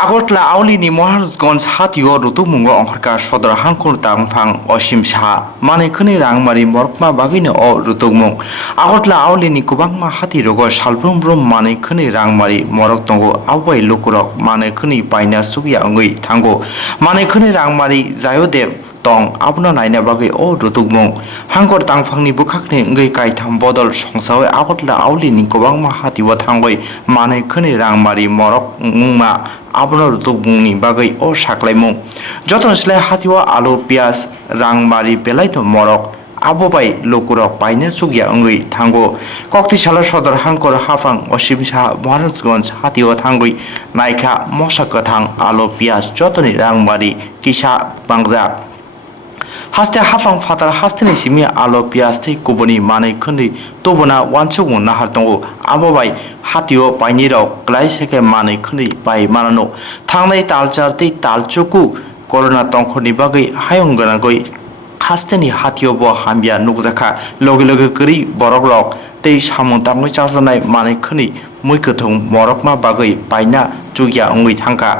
আগরতলা আউলিনি মহারাজগঞ্জ হাতিও রুতুমুঙ্গ অঙ্করকা সদর হাঙ্কুর তাংফাং অসীম সাহা মানে খনি রাংমারি মরকমা বাগিনো অ রুতুমুং আগরতলা আউলিনি কুবাংমা হাতি রোগ সালব্রুম ব্রুম মানে খনি রাংমারি মরক তঙ্গ আওয়াই লুকুরক মানে খনি পাইনা সুগিয়া অঙ্গই থাঙ্গো মানে খনি রাংমারি জায়দেব tong abuna naina bagai o rutukmung hangkor tangphangni bukhakni ngai kaitham bodol songsawe agotla auli ni kobangma hatiwa thangoi manai khani rangmari morok ngma abuna rutukmungni bagai o saklaimung joton slai hatiwa alu pias rangmari belaito morok abobai lokurok paine sugya ngui thango koktisala sodor hangkor hafang osimsa maharajganj hatiwa thangoi naikha mosa kathang alu pias jotoni rangmari kisa bangja haste hafang fatar hasteni simi alo piaste kuboni mane khundi tobona wansung nahar tongo abobai hatio paini rok klai seke mane khundi pai manano thangnai talchar tei talchuku corona tongkhoni bagai hayong gana goi hasteni hatio bo hambia nukjaka loge loge kri borok rok tei samung tangoi chasanai mane khuni muikothong morokma bagai paina chugya ongui thangka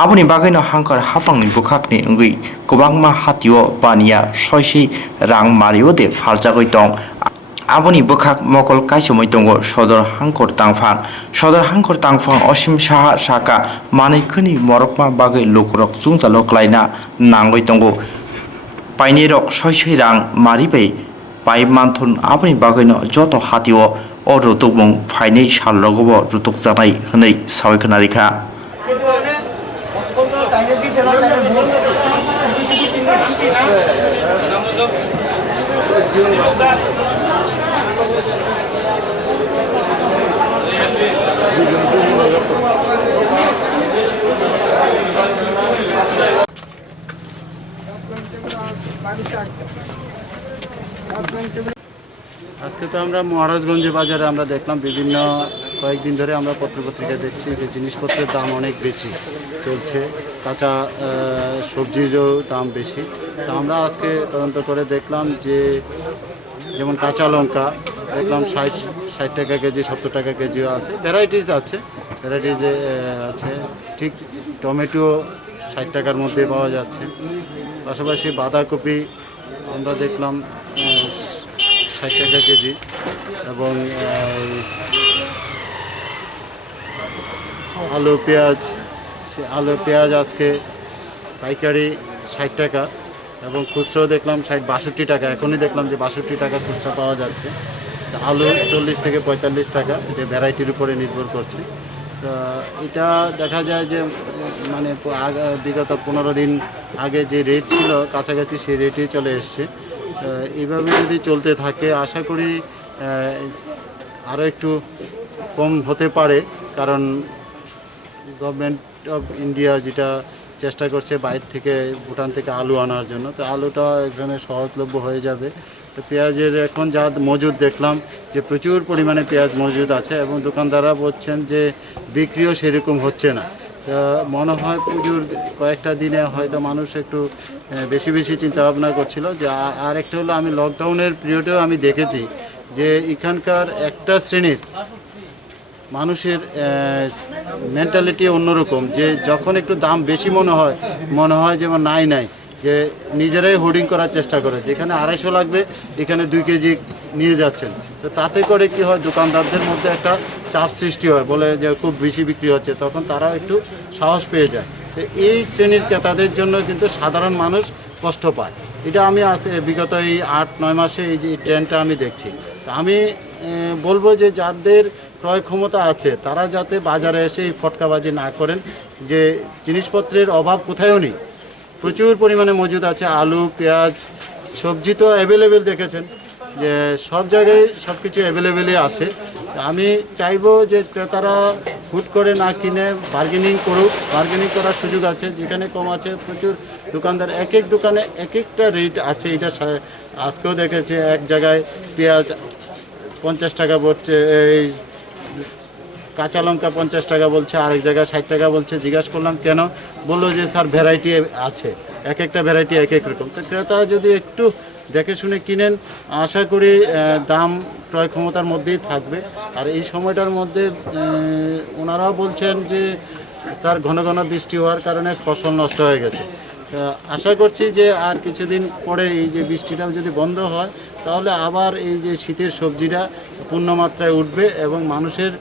aboni bagai no hangkar hafangni bukhakni ongui kubangma hatio bania soisi rang mario de phaljagoi tong aboni bukhak mokol kaisomoi tongo sodor hangkor tangfang osim saha saka mane khuni morokma bagai lokrok chungchalo klaina nangoi tongo paini rok soisi rang maribai pai manthun aboni bagai no joto hatio o rutukmung phainei salrogobo rutuk janai hwnei sawaikona rikha আজকে তো আমরা মহারাজগঞ্জ বাজারে আমরা দেখলাম বিভিন্ন কয়েকদিন ধরে আমরা পত্রপত্রিকা দেখছি যে জিনিসপত্রের দাম অনেক বেশি চলছে কাঁচা সবজিরও দাম বেশি তো আমরা আজকে তদন্ত করে দেখলাম যে যেমন কাঁচা লঙ্কা দেখলাম 60 টাকা কেজি 70 টাকা কেজিও আছে ভ্যারাইটিস আছে ঠিক টমেটো 60 টাকার মধ্যে পাওয়া যাচ্ছে পাশাপাশি বাঁধাকপি আমরা দেখলাম 60 টাকা কেজি এবং আলু পেঁয়াজ আজকে পাইকারি 60 টাকা এবং খুচরো দেখলাম 62 টাকা এখনই দেখলাম যে 62 টাকা খুচরা পাওয়া যাচ্ছে আলু 40 থেকে 45 টাকা এটা ভ্যারাইটির উপরে নির্ভর করছে তো এটা দেখা যায় যে মানে বিগত 15 দিন আগে যে রেট ছিল কাছাকাছি সেই রেটেই চলে এসছে এইভাবে যদি চলতে থাকে আশা করি আরও একটু কম হতে পারে কারণ গভর্নমেন্ট অফ ইন্ডিয়া যেটা চেষ্টা করছে বাইরে থেকে ভুটান থেকে আলু আনার জন্য তো আলুটা এখানে সহজলভ্য হয়ে যাবে তো পেঁয়াজের এখন যা মজুদ দেখলাম যে প্রচুর পরিমাণে পেঁয়াজ মজুদ আছে এবং দোকানদাররা বলছেন যে বিক্রিও সেরকম হচ্ছে না মনে হয় পুজোর কয়েকটা দিনে হয়তো মানুষ একটু বেশি চিন্তাভাবনা করছিল যে আর একটা হলো আমি লকডাউনের পিরিয়ডেও আমি দেখেছি যে এখানকার একটা শ্রেণীর মানুষের মেন্টালিটি অন্যরকম যে যখন একটু দাম বেশি মনে হয় যেমন নাই যে নিজেরাই হোর্ডিং করার চেষ্টা করে যেখানে 250 লাগবে এখানে 2 কেজি নিয়ে যাচ্ছেন তো তাতে করে কি হয় দোকানদারদের মধ্যে একটা চাপ সৃষ্টি হয় বলে যে খুব বেশি বিক্রি হচ্ছে তখন তারা একটু সাহস পেয়ে যায় তো এই শ্রেণীর ক্রেতাদের জন্য কিন্তু সাধারণ মানুষ কষ্ট পায় এটা আমি বিগত এই 8-9 মাসে এই যে ট্রেন্ডটা আমি দেখছি আমি বলবো যে যাদের ক্রয় ক্ষমতা আছে তারা যাতে বাজারে এসে এই ফটকাবাজি না করেন যে জিনিসপত্রের অভাব কোথায়ও নেই প্রচুর পরিমাণে মজুদ আছে আলু পেঁয়াজ সবজি তো অ্যাভেলেবেল দেখেছেন যে সব জায়গায় সব কিছু অ্যাভেলেবেলই আছে আমি চাইবো যে ক্রেতারা হুট করে না কিনে বার্গেনিং করার সুযোগ আছে যেখানে কম আছে প্রচুর দোকানদার এক দোকানে একটা রেট আছে এটা আজকেও দেখেছে এক জায়গায় পেঁয়াজ 50 টাকা বলছে এই কাঁচা লঙ্কা 50 টাকা বলছে আরেক জায়গায় 60 টাকা বলছে জিজ্ঞাসা করলাম কেন বললো যে স্যার ভ্যারাইটি আছে একটা ভ্যারাইটি এক রকম তো ক্রেতা যদি একটু দেখে শুনে কিনেন আশা করি দাম ক্রয় ক্ষমতার মধ্যেই থাকবে আর এই সময়টার মধ্যে ওনারাও বলছেন যে স্যার ঘন ঘন বৃষ্টি হওয়ার কারণে ফসল নষ্ট হয়ে গেছে। আশা করছি যে আর কিছুদিন পরে এই যে বৃষ্টিটা যদি বন্ধ হয় তাহলে আবার এই যে শীতের সবজিটা পূর্ণমাত্রায় উঠবে এবং মানুষের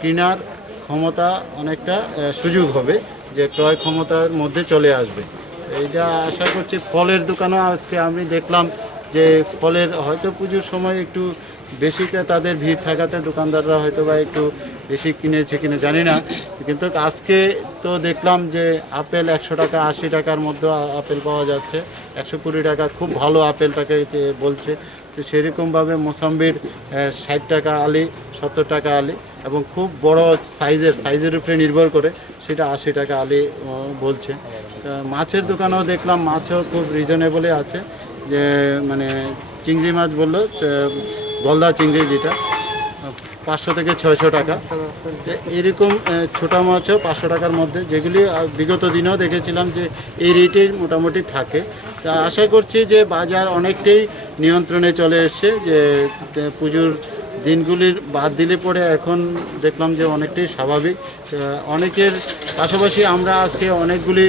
কেনার ক্ষমতা অনেকটা সুযোগ হবে, যে ক্রয় ক্ষমতার মধ্যে চলে আসবে। এইটা আশা করছি। ফলের দোকানও আজকে আমি দেখলাম যে ফলের হয়তো পুজোর সময় একটু বেশি তাদের ভিড় থাকাতে দোকানদাররা হয়তো বা একটু বেশি কিনেছে কিনে জানি না, কিন্তু আজকে তো দেখলাম যে আপেল 100 টাকা 80 টাকার মধ্যে আপেল পাওয়া যাচ্ছে, 120 টাকা খুব ভালো আপেলটাকে বলছে। তো সেরকমভাবে মোসাম্বির 60 টাকা আলি, 70 টাকা আলি, এবং খুব বড় সাইজের উপরে নির্ভর করে সেটা 80 টাকা আলি বলছে। মাছের দোকানেও দেখলাম মাছও খুব রিজনেবলে আছে, যে মানে চিংড়ি মাছ বললো গলদা চিংড়ি যেটা 500 থেকে 600 টাকা, এরকম ছোটো মাছও 500 টাকার মধ্যে, যেগুলি বিগত দিনেও দেখেছিলাম যে এই রেটেই মোটামুটি থাকে। তা আশা করছি যে বাজার অনেকটাই নিয়ন্ত্রণে চলে এসছে, যে পুজোর দিনগুলির বাদ দিলে পরে এখন দেখলাম যে অনেকটাই স্বাভাবিক। অনেকের পাশাপাশি আমরা আজকে অনেকগুলি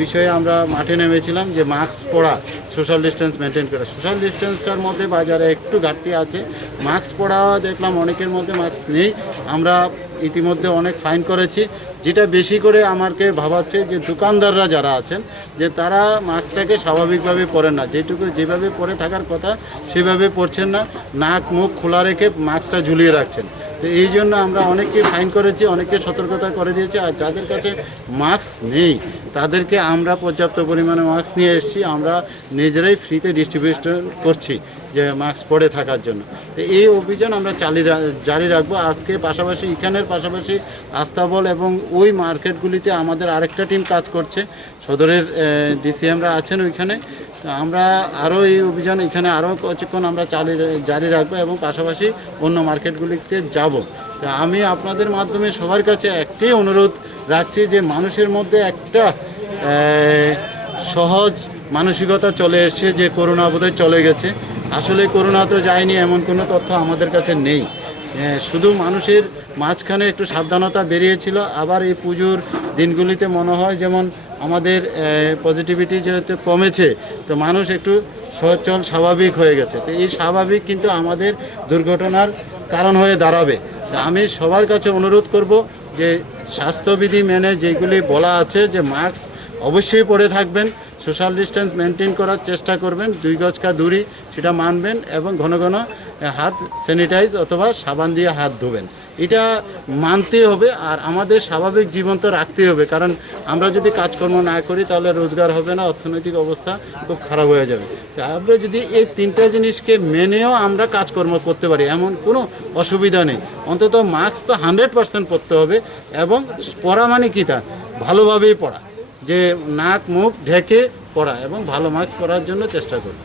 বিষয়ে আমরা মাঠে নেমেছিলাম, যে মাস্ক পরা, সোশ্যাল ডিস্টেন্স মেনটেন করা। সোশ্যাল ডিস্টেন্সটার মধ্যে বাজারে একটু ঘাটতি আছে, মাস্ক পরা দেখলাম অনেকের মধ্যে মাস্ক নেই। আমরা ইতিমধ্যে অনেক ফাইন করেছি। যেটা বেশি করে আমাকে ভাবাচ্ছে যে দোকানদাররা যারা আছেন, যে তারা মাস্কটাকে স্বাভাবিকভাবে পরেন না, যেভাবে পরে থাকার কথা সেভাবে পরছেন না, নাক মুখ খোলা রেখে মাস্কটা ঝুলিয়ে রাখছেন। তো এই জন্য আমরা অনেককে ফাইন করেছি, অনেককে সতর্কতা করে দিয়েছি। আর যাদের কাছে মাস্ক নেই তাদেরকে আমরা পর্যাপ্ত পরিমাণে মাস্ক নিয়ে এসেছি, আমরা নিজেরাই ফ্রিতে ডিস্ট্রিবিউশন করছি যে মাস্ক পরে থাকার জন্য। তো এই অভিযান আমরা জারি রাখবো আজকে। পাশাপাশি এখানের পাশাপাশি আস্তাবল এবং ওই মার্কেটগুলিতে আমাদের আরেকটা টিম কাজ করছে, সদরের ডিসিএমরা আছেন ওইখানে। আমরা আরও এই অভিযান এখানে আরও কিছুক্ষণ আমরা জারি রাখবো এবং পাশাপাশি অন্য মার্কেটগুলিতে যাব। তা আমি আপনাদের মাধ্যমে সবার কাছে একটাই অনুরোধ রাখছি, যে মানুষের মধ্যে একটা সহজ মানসিকতা চলে এসছে যে করোনা বোধহয় চলে গেছে। আসলে করোনা তো যায়নি এমন কোনো তথ্য আমাদের কাছে নেই। শুধু মানুষের মাঝখানে একটু সাবধানতা বেরিয়েছিল। আবার এই পুজোর দিনগুলিতে মনে হয় যেমন আমাদের পজিটিভিটি যেহেতু কমেছে, তো মানুষ একটু সচল স্বাভাবিক হয়ে গেছে। তো এই স্বাভাবিক কিন্তু আমাদের দুর্ঘটনার কারণ হয়ে দাঁড়াবে। তা আমি সবার কাছে অনুরোধ করব যে স্বাস্থ্যবিধি মেনে যেগুলি বলা আছে, যে মাস্ক অবশ্যই পরে থাকবেন, সোশ্যাল ডিস্টেন্স মেনটেন করার চেষ্টা করবেন, 2 গজ দূরি সেটা মানবেন, এবং ঘন ঘন হাত স্যানিটাইজ অথবা সাবান দিয়ে হাত ধোবেন। এটা মানতে হবে। আর আমাদের স্বাভাবিক জীবন তো রাখতে হবে, কারণ আমরা যদি কাজকর্ম না করি তাহলে রোজগার হবে না, অর্থনৈতিক অবস্থা খুব খারাপ হয়ে যাবে। আমরা যদি এই 3টা জিনিসকে মেনেও আমরা কাজকর্ম করতে পারি, এমন কোনো অসুবিধা নেই। অন্তত মাস্ক তো 100% পরতে হবে, এবং পরা মানে কী, তা ভালোভাবেই পরা, যে নাক মুখ ঢেকে পরা এবং ভালো মাস্ক পরার জন্য চেষ্টা করব।